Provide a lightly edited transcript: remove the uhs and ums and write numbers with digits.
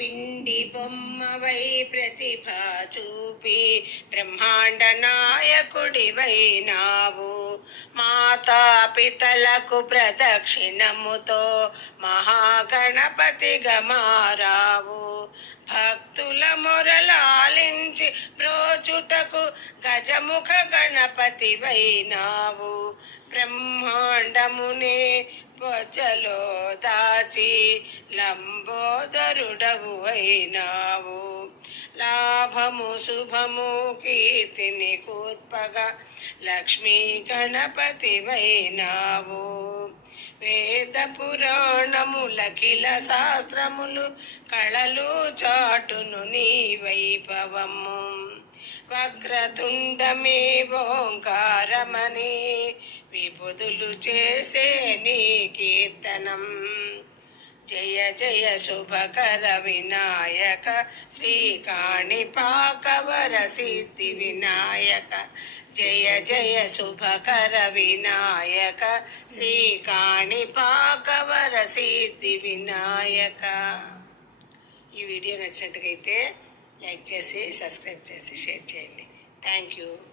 పిండి బొమ్మవై ప్రతిభ చూపి బ్రహ్మాండ నాయకుడివైనావు. మాతా పితలకు ప్రదక్షిణముతో మహాగణపతిగా మారావు. భక్తుల మొరలాలించి బ్రోచుటకు గజముఖ గణపతివైనావు. బ్రహ్మాండమునే పొచ్చలో దాచి లంబోదరుడవు అయినావు. లాభము శుభము కీర్తిని కూర్పగా లక్ష్మీ గణపతివైనావు. వేద పురాణములకిల శాస్త్రములు కళలు చాటును నీ వైభవము. వక్రతుండమే ఓంకారమని విభుదులు చేసే నీ కీర్తనం. జయ జయ శుభకర వినాయక శ్రీకాణిపాకవర సిద్ధి వినాయక. జయ జయ శుభకర వినాయక శ్రీకాణిపాకవర సిద్ధి వినాయక. ఈ వీడియో నచ్చినట్టుగైతే లైక్ చేసి సబ్స్క్రైబ్ చేసి షేర్ చేయండి. Thank you.